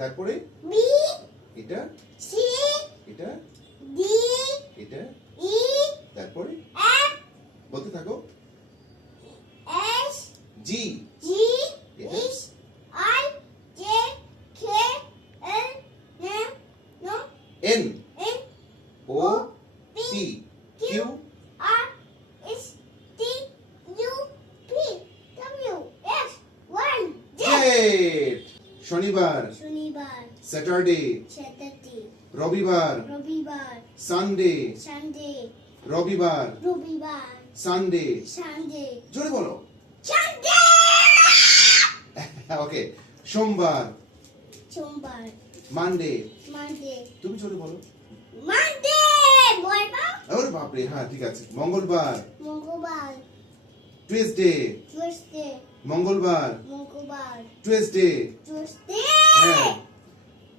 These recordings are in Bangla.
তারপরে বি এটা সি এটা ডি এটা ই তারপরে এফ বলতে থাকো এস জি জি এটা H I J K L নো N N O P Q R S T U P W X Y Z Z শনিবার শনিবার স্যাটারডে স্যাটারডে রবিবার রবিবার সানডে সানডে রবিবার রবিবার সানডে সানডে জোরে বলো সানডে ওকে সোমবার সোমবার মানডে মানডে তুমি জোরে বলো মানডে বলবা ওরে বাপরে হ্যাঁ ঠিক আছে মঙ্গলবার মঙ্গলবার টুইসডে টুইসডে মঙ্গলবার মঙ্গলবার টুইসডে টুইসডে হ্যাঁ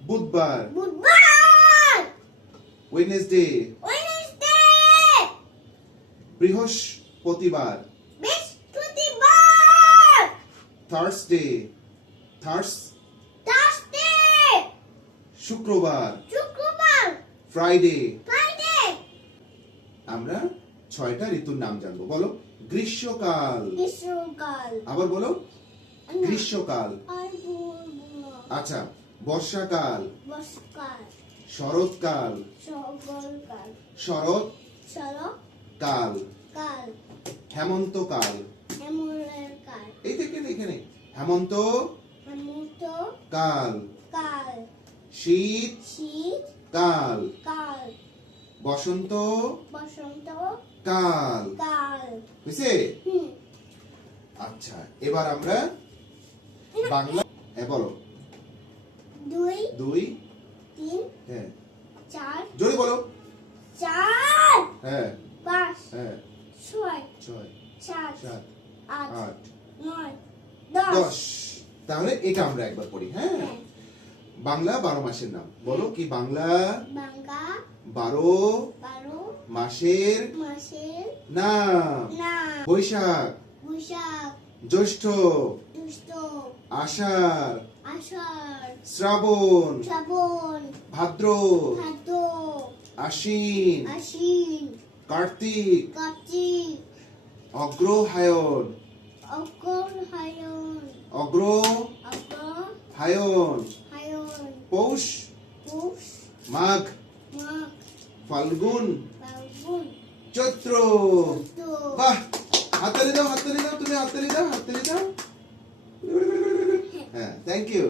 বুধবার বুধবার ওয়েডনেসডে ওয়েডনেসডে বৃহস্পতিবার বৃহস্পতিবার থার্সডে থার্সডে শুক্রবার শুক্রবার ফ্রাইডে ফ্রাইডে আমরা 6টা ঋতুর নাম জানবো বলো গ্রীষ্মকাল গ্রীষ্মকাল আবার বলো গ্রীষ্মকাল আর বলবো আচ্ছা বর্ষাকাল বর্ষাকাল শরৎকাল শরৎকাল শরৎকাল কাল হেমন্তকাল হেমন্তকাল এই থেকে এখানে হেমন্ত হেমন্ত কাল কাল শীত শীত কাল কাল বসন্ত বসন্ত কাল কাল বুঝছে আচ্ছা এবার আমরা বাংলা বলো 2 2 3 হ্যাঁ 4 জোরে বলো 4 হ্যাঁ 5 হ্যাঁ 6 6 7 7 8 8 9 10 তাহলে এটা আমরা একবার পড়ি হ্যাঁ বাংলা 12 মাসের নাম বলো কি বাংলা বাংলা 12 মাসের মাসের নাম নাম বৈশাখ বৈশাখ জ্যৈষ্ঠ জ্যৈষ্ঠ আষাঢ় আষাঢ় শ্রাবণ শ্রাবণ ভাদ্র ভাদ্র আশ্বিন আশ্বিন কার্তিক কার্তিক অগ্রহায়ণ অগ্রহায়ণ অগ্রহায়ণ হায়ণ পৌষ পৌষ মাঘ মাঘ ফাল্গুন ফাল্গুন চৈত্র চৈত্র বাহ হাততালি দাও তুমি হাততালি দাও হ্যাঁ থ্যাংক ইউ